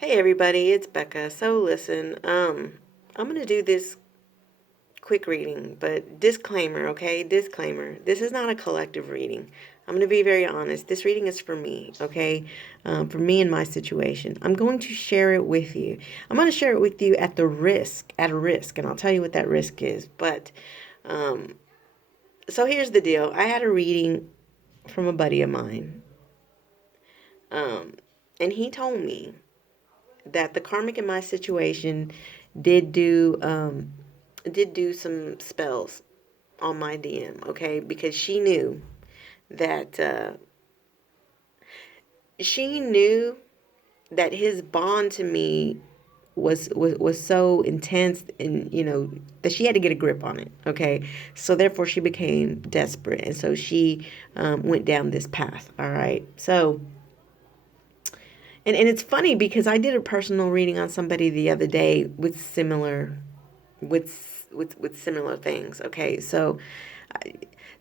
Hey everybody, it's Becca. So listen, I'm gonna do this quick reading, but disclaimer, okay? Disclaimer. This is not a collective reading. I'm gonna be very honest. This reading is for me, okay? For me and my situation. I'm going to share it with you. I'm gonna share it with you at a risk, and I'll tell you what that risk is. But um, so here's the deal. I had a reading from a buddy of mine, um, and he told me that the karmic in my situation did do um did do some spells on my DM, okay? Because that she knew that his bond to me was so intense, and that she had to get a grip on it, okay? So therefore she became desperate, and so she went down this path. All right, so and it's funny because I did a personal reading on somebody the other day with similar things. Okay, so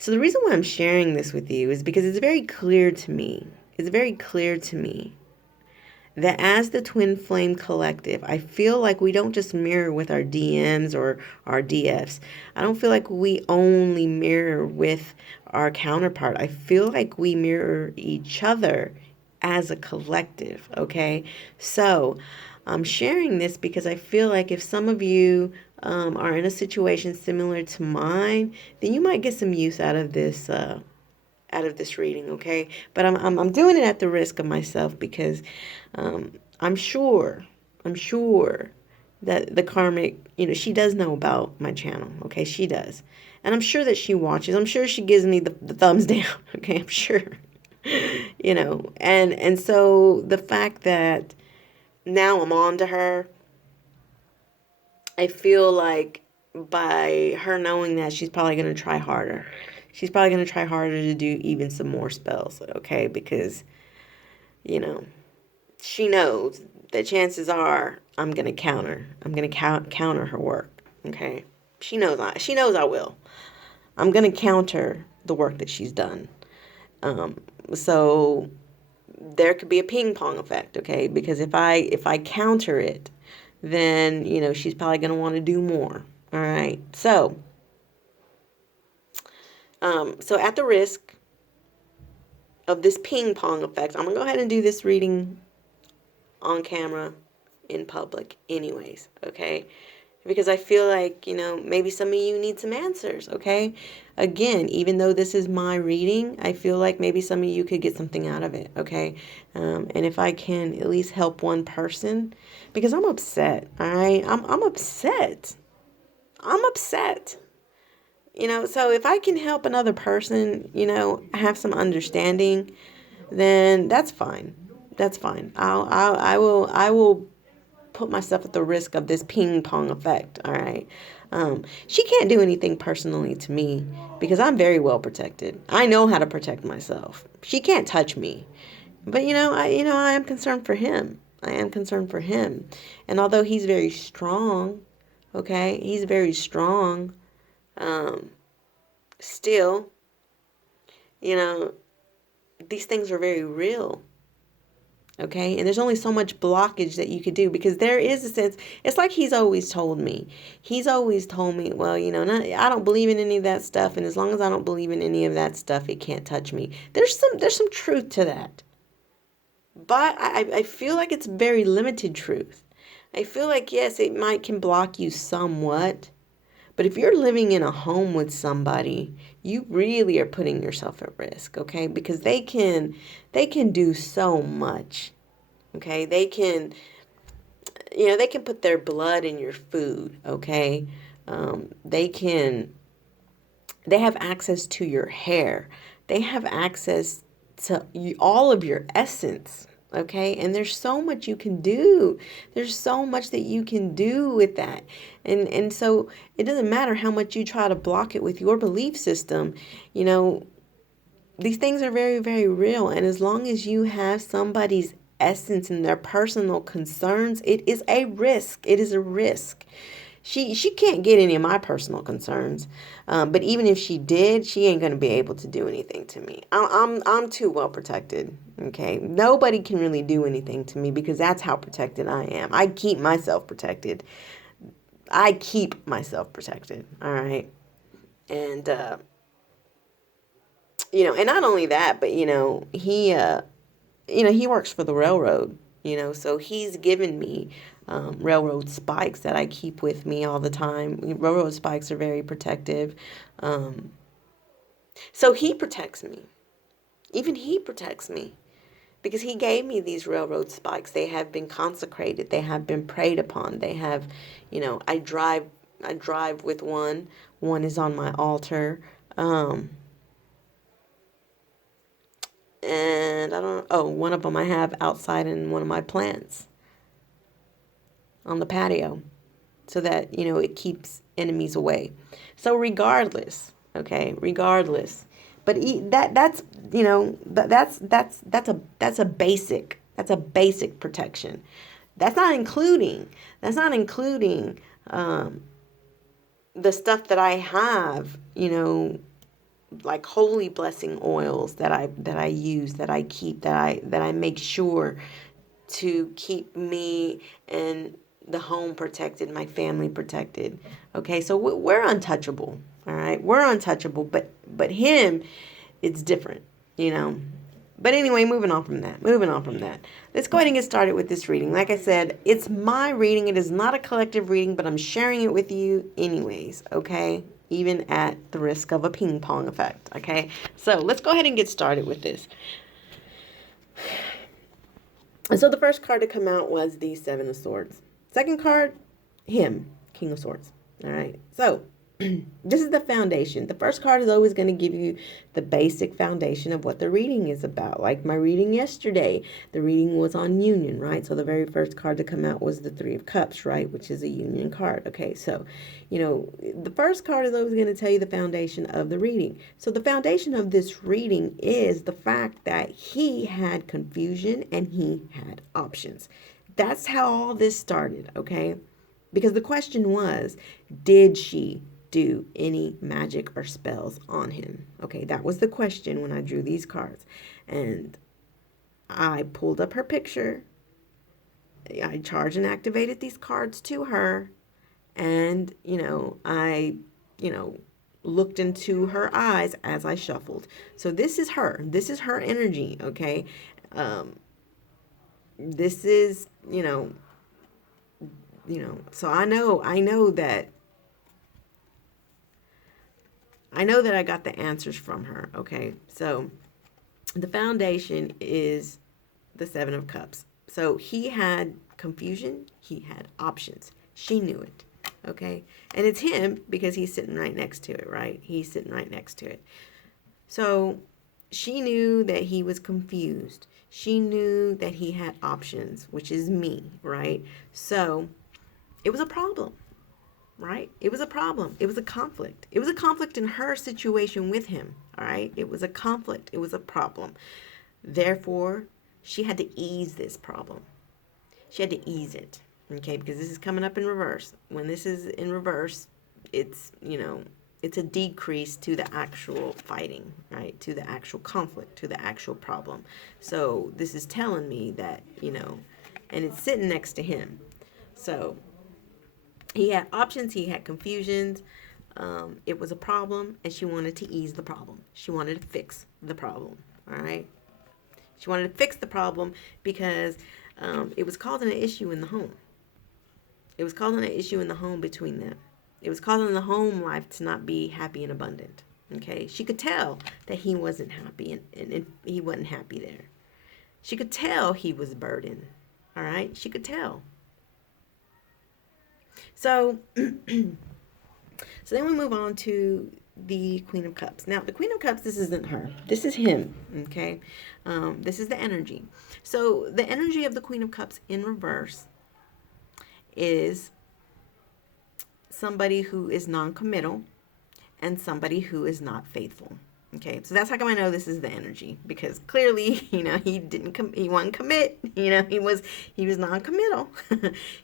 the reason why I'm sharing this with you is because it's very clear to me. It's very clear to me that as the Twin Flame Collective, I feel like we don't just mirror with our DMs or our DFs. I don't feel like we only mirror with our counterpart. I feel like we mirror each other as a collective, okay? So I'm sharing this because I feel like if some of you are in a situation similar to mine, then you might get some use out of this reading, okay? But I'm doing it at the risk of myself because I'm sure, I'm sure that the karmic, she does know about my channel, okay? She does. And I'm sure that she watches. I'm sure she gives me the thumbs down, okay? I'm sure. And so the fact that now I'm on to her, I feel like by her knowing that, she's probably going to try harder. She's probably going to try harder to do even some more spells, okay? Because, you know, she knows that chances are I'm going to counter. I'm going to counter her work, okay? She knows I will. I'm going to counter the work that she's done. So there could be a ping pong effect, okay? Because if I counter it, then she's probably going to want to do more. All right. So at the risk of this ping pong effect, I'm gonna go ahead and do this reading on camera in public, anyways. Okay. Because I feel like, maybe some of you need some answers, okay? Again, even though this is my reading, I feel like maybe some of you could get something out of it, okay? And if I can at least help one person, because I'm upset, all right? I'm upset. I'm upset. So if I can help another person, have some understanding, then that's fine. That's fine. I will put myself at the risk of this ping pong effect. All right. She can't do anything personally to me because I'm very well protected. I know how to protect myself. She can't touch me. But I am concerned for him. I am concerned for him. And although he's very strong, okay, he's very strong, um, still, you know, these things are very real. Okay. And there's only so much blockage that you could do because there is a sense, it's like he's always told me. He's always told me, well, I don't believe in any of that stuff. And as long as I don't believe in any of that stuff, it can't touch me. There's some truth to that. But I feel like it's very limited truth. I feel like, yes, it might can block you somewhat. But if you're living in a home with somebody, you really are putting yourself at risk, okay? Because they can do so much. Okay? They can put their blood in your food, okay? They can they have access to your hair. They have access to all of your essence. Okay. And there's so much you can do. There's so much that you can do with that. And so it doesn't matter how much you try to block it with your belief system. You know, these things are very, very real. And as long as you have somebody's essence and their personal concerns, it is a risk. It is a risk. She can't get any of my personal concerns, but even if she did, she ain't gonna be able to do anything to me. I'm too well protected. Okay, nobody can really do anything to me because that's how protected I am. I keep myself protected. I keep myself protected. All right, and and not only that, but he works for the railroad, so he's given me railroad spikes that I keep with me all the time. Railroad spikes are very protective. Um, so he protects me. Even he protects me because he gave me these railroad spikes. They have been consecrated. They have been prayed upon. They have, I drive with one. One is on my altar. And I don't, oh, one of them I have outside in one of my plants on the patio so that, it keeps enemies away. So regardless, but that's a basic protection. That's not including the stuff that I have, like holy blessing oils that I use, that I keep, that I make sure to keep me and the home protected, my family protected. Okay, so we're untouchable. All right, we're untouchable, but him, it's different, you know. But anyway, moving on from that. Let's go ahead and get started with this reading. Like I said, it's my reading. It is not a collective reading, but I'm sharing it with you anyways, okay? Even at the risk of a ping pong effect, okay? So let's go ahead and get started with this. And so the first card to come out was the Seven of Swords. Second card, him, King of Swords. All right. So this is the foundation. The first card is always going to give you the basic foundation of what the reading is about. Like my reading yesterday, the reading was on union, right? So the very first card to come out was the Three of Cups, right? Which is a union card. Okay, so, the first card is always going to tell you the foundation of the reading. So the foundation of this reading is the fact that he had confusion and he had options. That's how all this started, okay? Because the question was, did she do any magic or spells on him? Okay, that was the question when I drew these cards. And I pulled up her picture. I charged and activated these cards to her. And, I, looked into her eyes as I shuffled. So this is her. This is her energy, okay? This is, so I know that I got the answers from her, okay? So the foundation is the Seven of Cups. So he had confusion, he had options. She knew it, okay? And it's him because he's sitting right next to it, right? He's sitting right next to it. So she knew that he was confused. She knew that he had options, which is me, right? So it was a problem. Right? It was a problem. It was a conflict. It was a conflict in her situation with him. All right? It was a conflict. It was a problem. Therefore, she had to ease this problem. She had to ease it. Okay? Because this is coming up in reverse. When this is in reverse, it's, it's a decrease to the actual fighting, right? To the actual conflict, to the actual problem. So this is telling me that, and it's sitting next to him. So he had options, he had confusions. It was a problem, and she wanted to ease the problem. She wanted to fix the problem, all right? She wanted to fix the problem because it was causing an issue in the home. It was causing an issue in the home between them. It was causing the home life to not be happy and abundant, okay? She could tell that he wasn't happy, and he wasn't happy there. She could tell he was burdened, all right? She could tell. So, so then we move on to the Queen of Cups. Now, the Queen of Cups, this isn't her. This is him, okay? This is the energy. So the energy of the Queen of Cups in reverse is somebody who is non-committal and somebody who is not faithful, Okay, so that's how come I know this is the energy, because clearly, he wasn't commit. He was non-committal.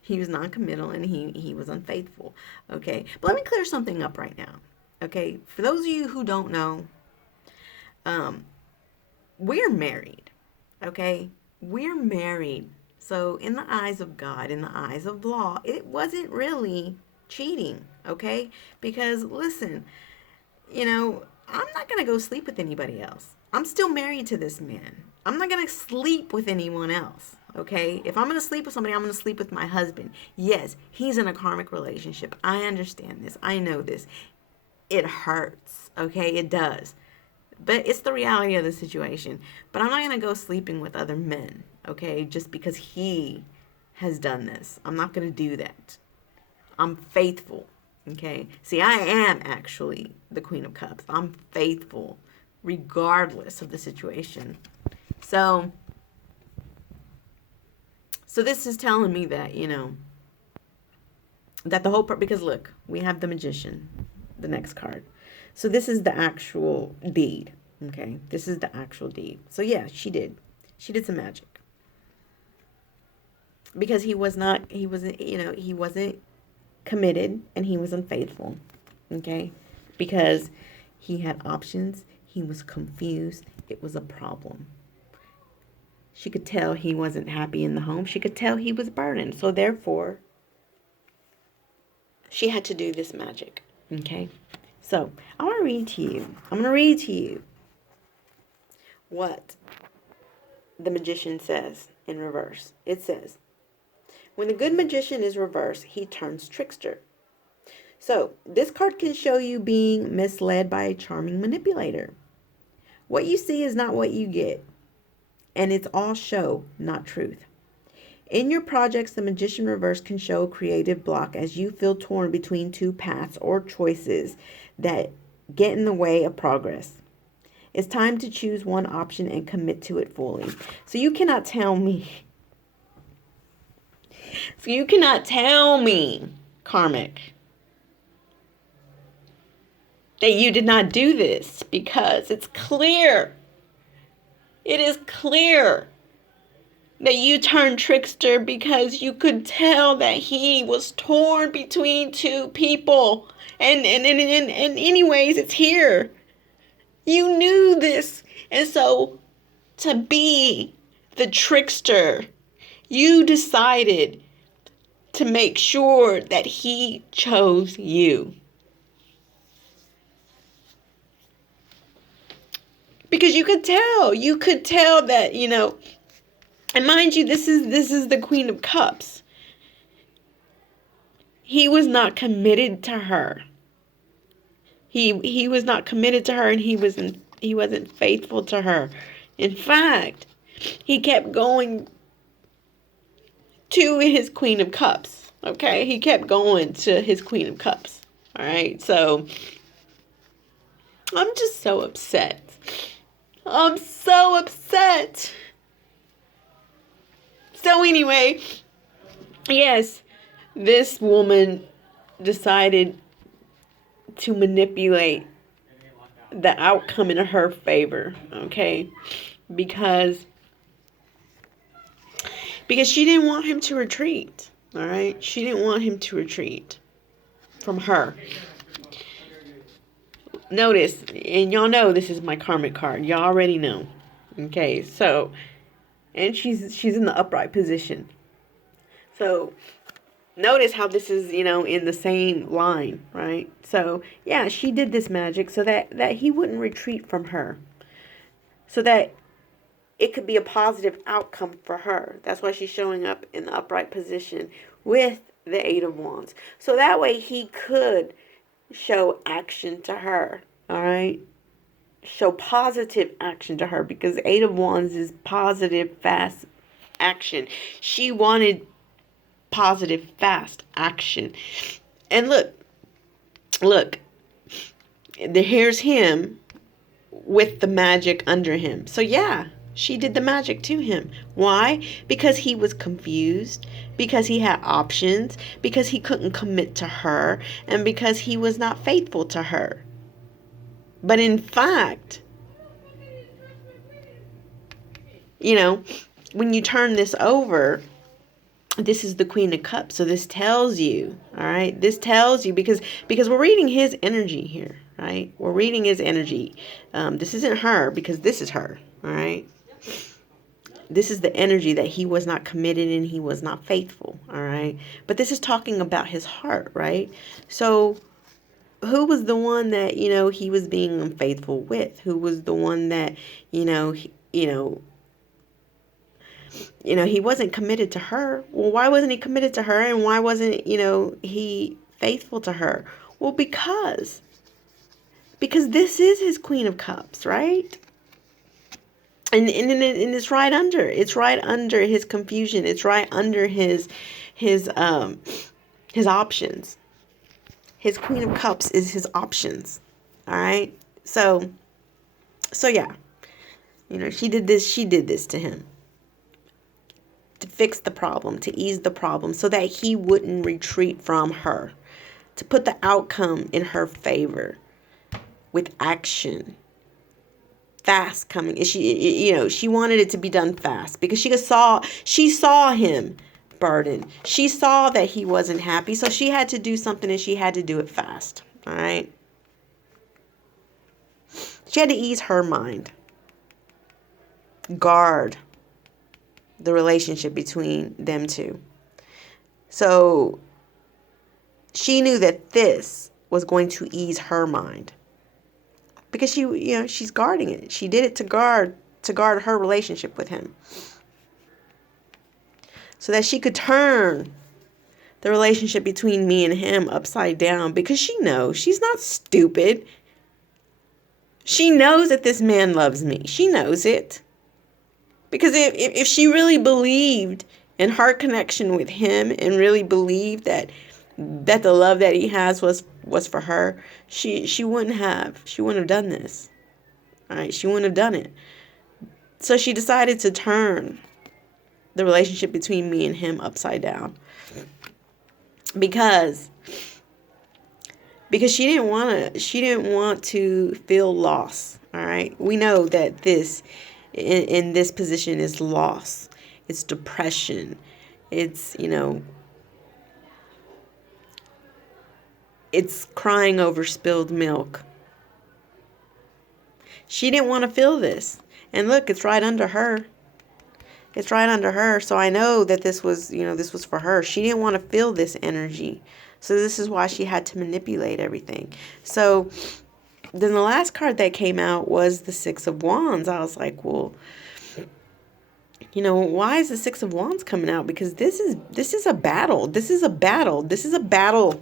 He was non-committal, and he was unfaithful. Okay, but let me clear something up right now. Okay, for those of you who don't know, we're married. Okay, we're married. So in the eyes of God, in the eyes of law, it wasn't really cheating. Okay, because listen, I'm not going to go sleep with anybody else. I'm still married to this man. I'm not going to sleep with anyone else. Okay? If I'm going to sleep with somebody, I'm going to sleep with my husband. Yes, he's in a karmic relationship. I understand this. I know this. It hurts. Okay? It does. But it's the reality of the situation. But I'm not going to go sleeping with other men. Okay? Just because he has done this. I'm not going to do that. I'm faithful. Okay. See, I am actually the Queen of Cups. I'm faithful regardless of the situation. So this is telling me that, that the whole part, because look, we have the Magician, the next card. So this is the actual deed. Okay. This is the actual deed. So yeah, she did some magic. Because he wasn't committed, and he was unfaithful. Okay, because he had options, he was confused, it was a problem. She could tell he wasn't happy in the home. She could tell he was burdened. So therefore, she had to do this magic. Okay, so I want to read to you. I'm going to read to you what the Magician says in reverse. It says, when the good magician is reversed, he turns trickster. So, this card can show you being misled by a charming manipulator. What you see is not what you get, and it's all show, not truth. In your projects, the magician reverse can show a creative block as you feel torn between two paths or choices that get in the way of progress. It's time to choose one option and commit to it fully. So you cannot tell me, Karmic, that you did not do this, because it's clear. It is clear that you turned trickster because you could tell that he was torn between two people. And anyways, it's here. You knew this. And so to be the trickster, you decided to make sure that he chose you. Because you could tell that, and mind you, this is the Queen of Cups. He was not committed to her. He was not committed to her, and he wasn't faithful to her. In fact, he kept going to his Queen of Cups. Okay? He kept going to his Queen of Cups. All right? So I'm just so upset. I'm so upset. So anyway, yes, this woman decided to manipulate the outcome in her favor, okay? Because she didn't want him to retreat, all right? She didn't want him to retreat from her. Notice, and y'all know this is my karmic card. Y'all already know. Okay, so, and she's in the upright position. So, notice how this is, in the same line, right? So, yeah, she did this magic so that he wouldn't retreat from her. So that it could be a positive outcome for her. That's why she's showing up in the upright position with the Eight of Wands. So that way he could show action to her, all right? Show positive action to her, because Eight of Wands is positive, fast action. She wanted positive, fast action. And look, here's him with the magic under him. So yeah, she did the magic to him. Why? Because he was confused, because he had options, because he couldn't commit to her, and because he was not faithful to her. But in fact, when you turn this over, this is the Queen of Cups. So this tells you, all right, this tells you, because we're reading his energy here, right? We're reading his energy. This isn't her, because this is her, all right? This is the energy that he was not committed and he was not faithful, all right? But this is talking about his heart, right? So who was the one that, he was being unfaithful with? Who was the one that, he wasn't committed to her? Well, why wasn't he committed to her? And why wasn't, he faithful to her? Well, because this is his Queen of Cups, right? And it's right under. It's right under his confusion. It's right under his options. His Queen of Cups is his options. All right. So yeah. She did this to him. To fix the problem, to ease the problem, so that he wouldn't retreat from her. To put the outcome in her favor with action. Fast coming. She wanted it to be done fast, because she saw him burdened. She saw that he wasn't happy, so she had to do something, and she had to do it fast. All right. She had to ease her mind. Guard the relationship between them two. So she knew that this was going to ease her mind. Because she's guarding it. She did it to guard her relationship with him. So that she could turn the relationship between me and him upside down. Because she knows, she's not stupid. She knows that this man loves me. She knows it. Because if she really believed in her connection with him, and really believed that the love that he has was for her, she wouldn't have done this. All right, she wouldn't have done it. So she decided to turn the relationship between me and him upside down. Because she didn't want to feel loss. All right. We know that this in this position is loss. It's depression. It's, it's crying over spilled milk. She didn't want to feel this. And look, it's right under her. It's right under her. So I know that this was for her. She didn't want to feel this energy. So this is why she had to manipulate everything. So then the last card that came out was the Six of Wands. I was like, well, why is the Six of Wands coming out? Because this is a battle. This is a battle. This is a battle.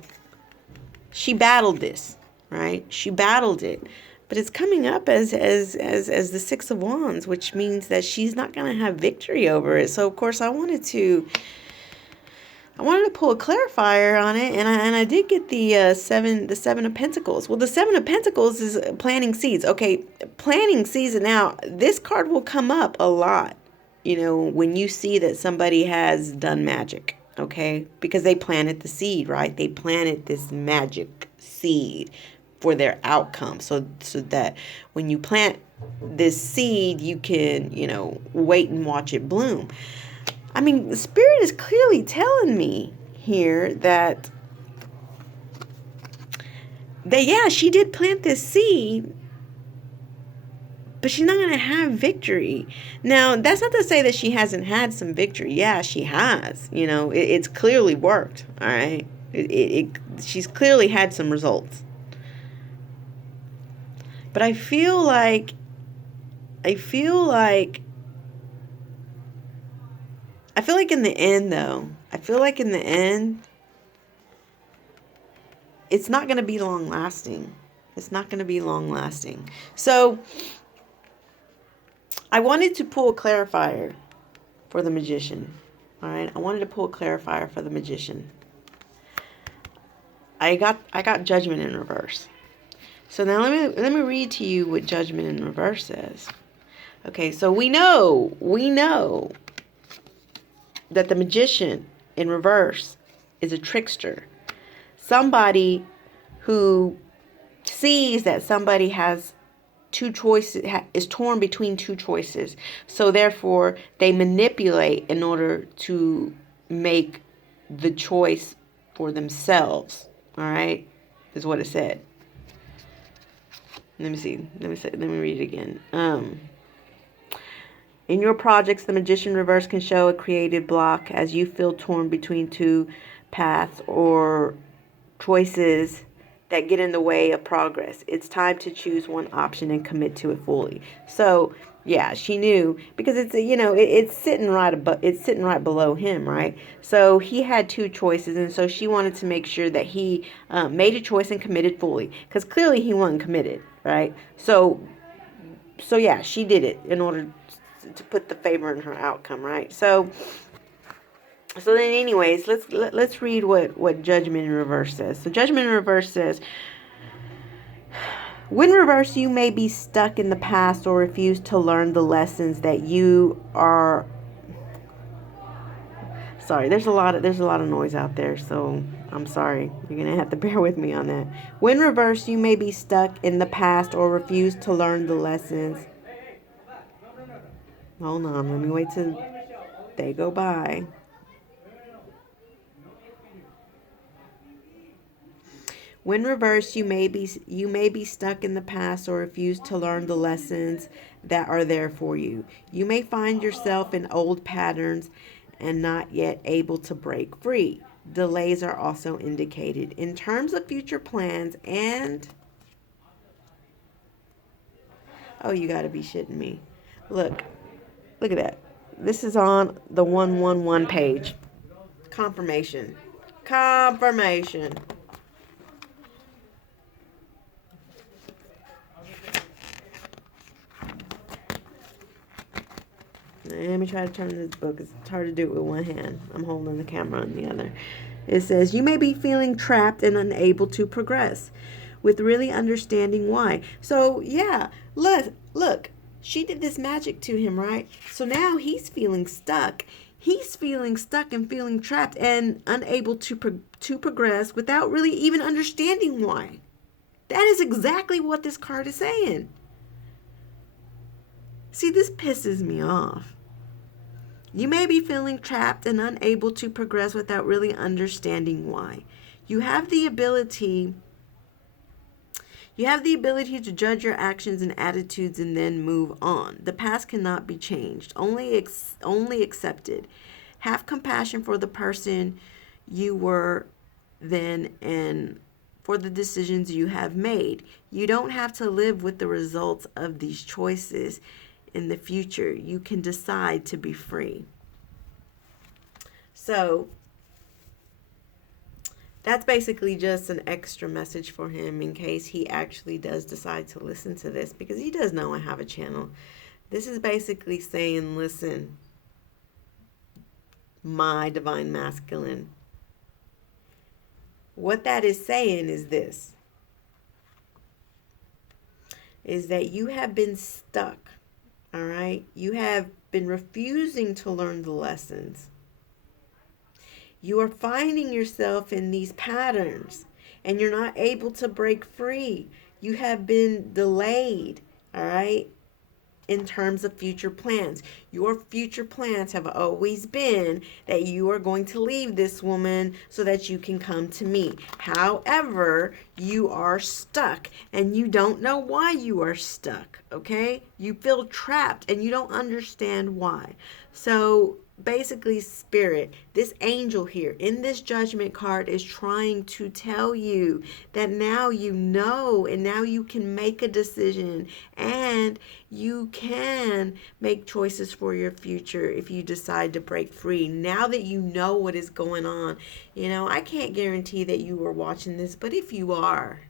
She battled this, right? She battled it. But it's coming up as the Six of Wands, which means that she's not going to have victory over it. So of course I wanted to pull a clarifier on it, and I did get the Seven of Pentacles. Well, the Seven of Pentacles is planting seeds. Okay, planting seeds. Now, this card will come up a lot, when you see that somebody has done magic, okay? Because they planted the seed, right? They planted this magic seed for their outcome, so that when you plant this seed, you can, wait and watch it bloom. I mean, the Spirit is clearly telling me here that yeah, she did plant this seed, but she's not going to have victory. Now, that's not to say that she hasn't had some victory. Yeah, she has. It's clearly worked, all right? She's clearly had some results. But I feel like in the end, though, it's not going to be long lasting. It's not going to be long lasting. So I wanted to pull a clarifier for the Magician. All right. I wanted to pull a clarifier for the Magician. I got Judgment in reverse. So now let me read to you what Judgment in reverse says. Okay, so we know that the Magician in reverse is a trickster. Somebody who sees that somebody has two choices, is torn between two choices. So therefore, they manipulate in order to make the choice for themselves. All right, is what it said. Let me see. Let me read it again. In your projects, the magician reverse can show a creative block as you feel torn between two paths or choices that get in the way of progress. It's time to choose one option and commit to it fully. So, yeah, she knew because it's it's sitting right above, it's sitting right below him, right? So he had two choices, and so she wanted to make sure that he made a choice and committed fully because clearly he wasn't committed, right? So yeah, she did it in order to put the favor in her outcome, right? So then, anyways, let's read what Judgment in Reverse says. So Judgment in Reverse says, when reversed, you may be stuck in the past or refuse to learn the lessons that you are. Sorry, there's a lot of noise out there, so I'm sorry. You're gonna have to bear with me on that. When reversed, you may be stuck in the past or refuse to learn the lessons. Hold on, let me wait till they go by. When reversed, you may be stuck in the past or refuse to learn the lessons that are there for you. You may find yourself in old patterns and not yet able to break free. Delays are also indicated. In terms of future plans and oh, you got to be shitting me. Look. Look at that. This is on the 111 page. Confirmation. Confirmation. Let me try to turn this book. It's hard to do it with one hand. I'm holding the camera on the other. It says, you may be feeling trapped and unable to progress with really understanding why. So, yeah, look, she did this magic to him, right? So now he's feeling stuck. He's feeling stuck and feeling trapped and unable to progress without really even understanding why. That is exactly what this card is saying. See, this pisses me off. You may be feeling trapped and unable to progress without really understanding why. You have the ability to judge your actions and attitudes and then move on. The past cannot be changed, only accepted. Have compassion for the person you were then and for the decisions you have made. You don't have to live with the results of these choices in the future. You can decide to be free. So that's basically just an extra message for him in case he actually does decide to listen to this, because he does know I have a channel. This is basically saying, listen, my divine masculine. What that is saying is this, is that you have been stuck, all right? You have been refusing to learn the lessons. You are finding yourself in these patterns and you're not able to break free. You have been delayed, all right, in terms of future plans. Your future plans have always been that you are going to leave this woman so that you can come to me. However, you are stuck and you don't know why you are stuck, okay? You feel trapped and you don't understand why. So basically, Spirit, this angel here in this judgment card is trying to tell you that now you know, and now you can make a decision, and you can make choices for your future if you decide to break free. Now that you know what is going on, I can't guarantee that you are watching this, but if you are,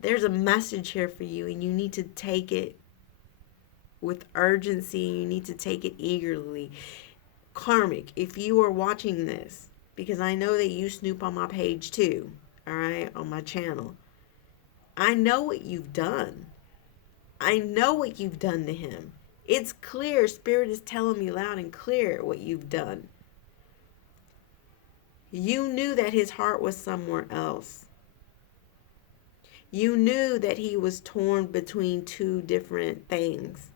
there's a message here for you, and you need to take it with urgency. You need to take it eagerly. Karmic, if you are watching this, because I know that you snoop on my page too, all right, on my channel, I know what you've done. I know what you've done to him. It's clear. Spirit is telling me loud and clear what you've done. You knew that his heart was somewhere else. You knew that he was torn between two different things.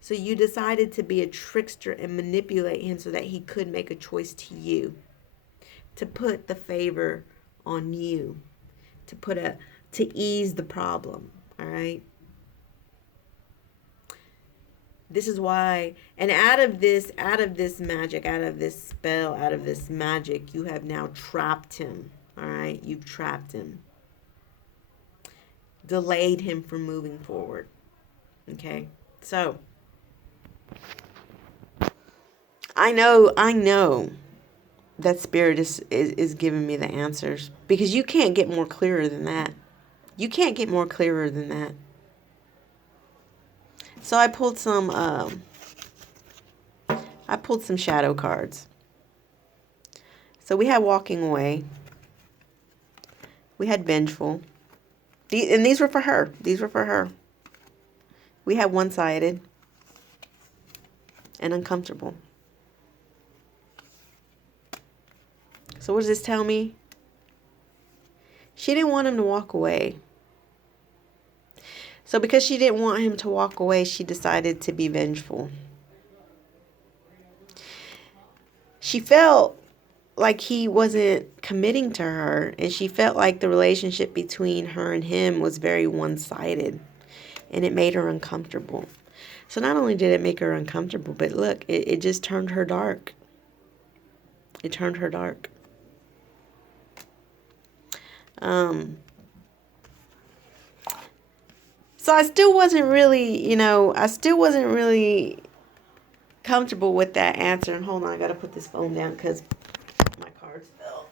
So you decided to be a trickster and manipulate him so that he could make a choice to you, to put the favor on you, to ease the problem, all right? This is why, and out of this magic, out of this spell, out of this magic, you have now trapped him, all right? You've trapped him. Delayed him from moving forward, okay? So, I know that Spirit is giving me the answers, because you can't get more clearer than that. You can't get more clearer than that. So I pulled some shadow cards. So we had walking away. We had vengeful. And these were for her. These were for her. We had one-sided and uncomfortable. So what does this tell me? She didn't want him to walk away. So because she didn't want him to walk away, she decided to be vengeful. She felt like he wasn't committing to her, and she felt like the relationship between her and him was very one-sided, and it made her uncomfortable. So not only did it make her uncomfortable, but look, it just turned her dark. It turned her dark. So I still wasn't really, comfortable with that answer. And hold on, I gotta put this phone down because my cards fell.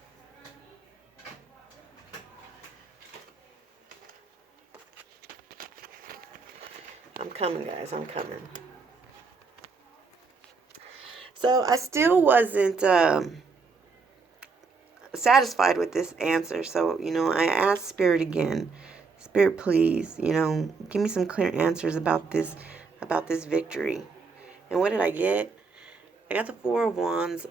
I'm coming, guys. I'm coming. So I still wasn't satisfied with this answer. So, I asked Spirit again. Spirit, please, give me some clear answers about this victory. And what did I get? I got the Four of Wands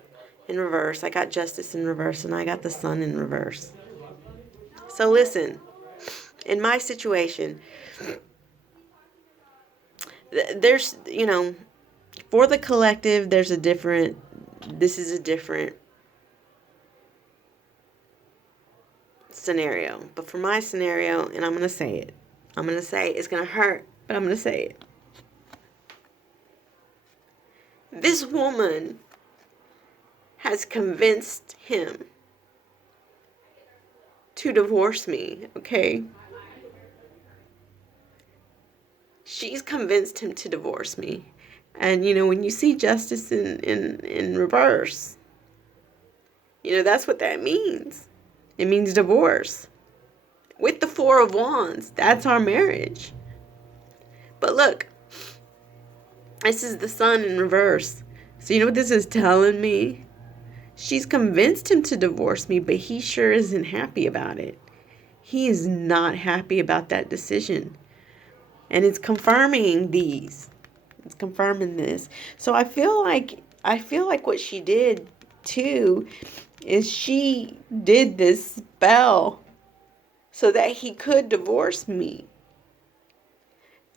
in reverse. I got Justice in reverse, and I got the Sun in reverse. So listen, in my situation, there's, for the collective, this is a different scenario. But for my scenario, and I'm going to say it. It's going to hurt, but I'm going to say it. This woman has convinced him to divorce me, okay? She's convinced him to divorce me. And, when you see Justice in reverse, that's what that means. It means divorce. With the Four of Wands, that's our marriage. But look, this is the Sun in reverse. So you know what this is telling me? She's convinced him to divorce me, but he sure isn't happy about it. He is not happy about that decision. And it's confirming these. It's confirming this. So I feel like what she did too is she did this spell so that he could divorce me.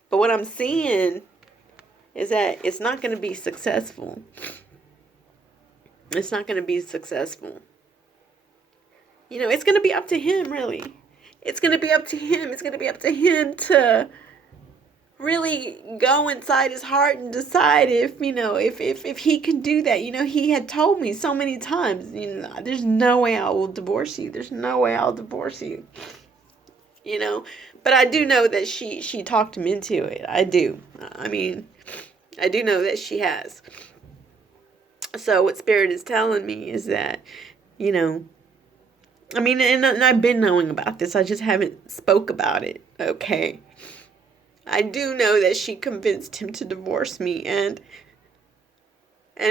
But what I'm seeing is that it's not going to be successful. It's not going to be successful. It's going to be up to him, really. It's going to be up to him. It's going to be up to him to really go inside his heart and decide if he can do that. He had told me so many times, there's no way I will divorce you. There's no way I'll divorce you. But I do know that she talked him into it. I do. I do know that she has. So what Spirit is telling me is that, and I've been knowing about this. I just haven't spoke about it. Okay. I do know that she convinced him to divorce me, and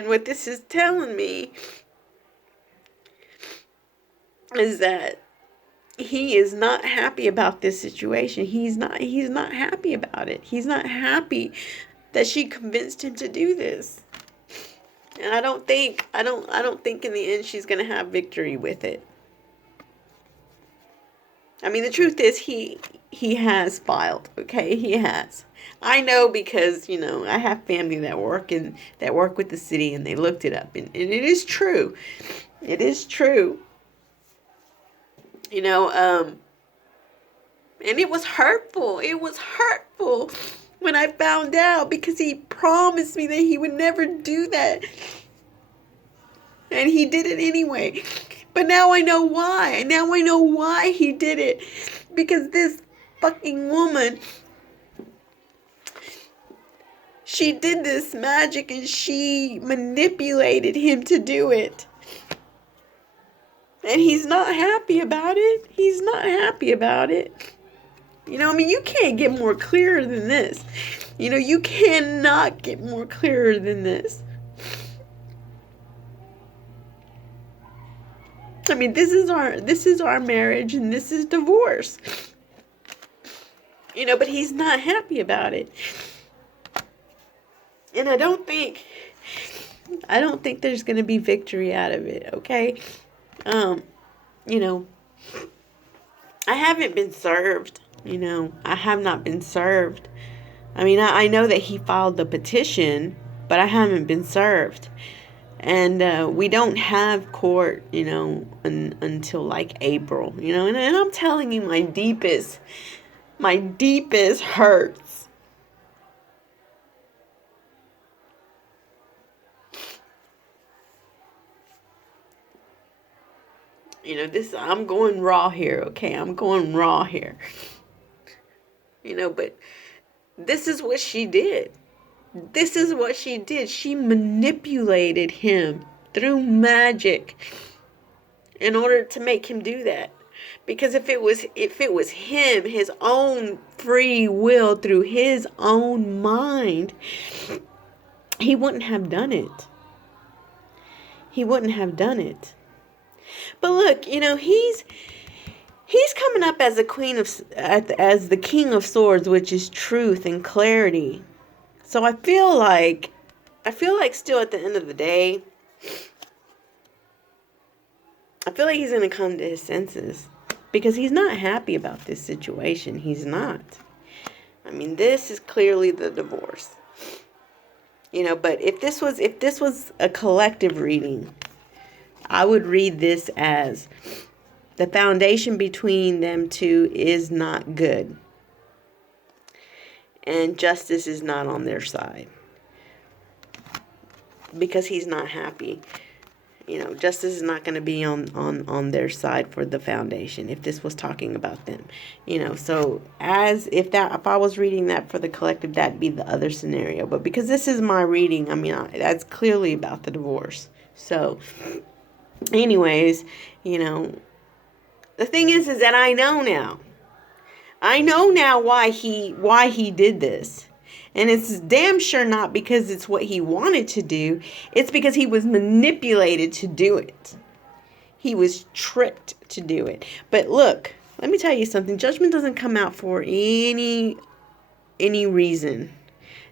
what this is telling me is that he is not happy about this situation. He's not happy about it. He's not happy that she convinced him to do this. And I don't think in the end she's going to have victory with it. I mean, the truth is he has filed, okay? He has. I know because, I have family that work with the city, and they looked it up, and it is true. It is true. And it was hurtful. It was hurtful when I found out, because he promised me that he would never do that. And he did it anyway. But now I know why. Now I know why he did it. Because this fucking woman, she did this magic and she manipulated him to do it. And he's not happy about it. He's not happy about it. You can't get more clearer than this. You cannot get more clearer than this. This is our marriage, and this is divorce. But he's not happy about it. And I don't think there's going to be victory out of it, okay? I haven't been served. I have not been served. I know that he filed the petition, but I haven't been served. And we don't have court, until like April, and I'm telling you, my deepest hurts. I'm going raw here, okay? I'm going raw here. But this is what she did. This is what she did. She manipulated him through magic in order to make him do that. Because if it was him, his own free will, through his own mind, he wouldn't have done it. He wouldn't have done it. But look, he's coming up as as the King of Swords, which is truth and clarity. So I feel like still at the end of the day, I feel like he's going to come to his senses, because he's not happy about this situation. He's not. This is clearly the divorce. But if this was a collective reading, I would read this as the foundation between them two is not good. And justice is not on their side. Because he's not happy. Justice is not going to be on their side for the foundation, if this was talking about them. So if I was reading that for the collective, that'd be the other scenario. But because this is my reading, that's clearly about the divorce. So anyways, the thing is that I know now. I know now why he did this. And it's damn sure not because it's what he wanted to do. It's because he was manipulated to do it. He was tricked to do it. But look, let me tell you something. Judgment doesn't come out for any reason.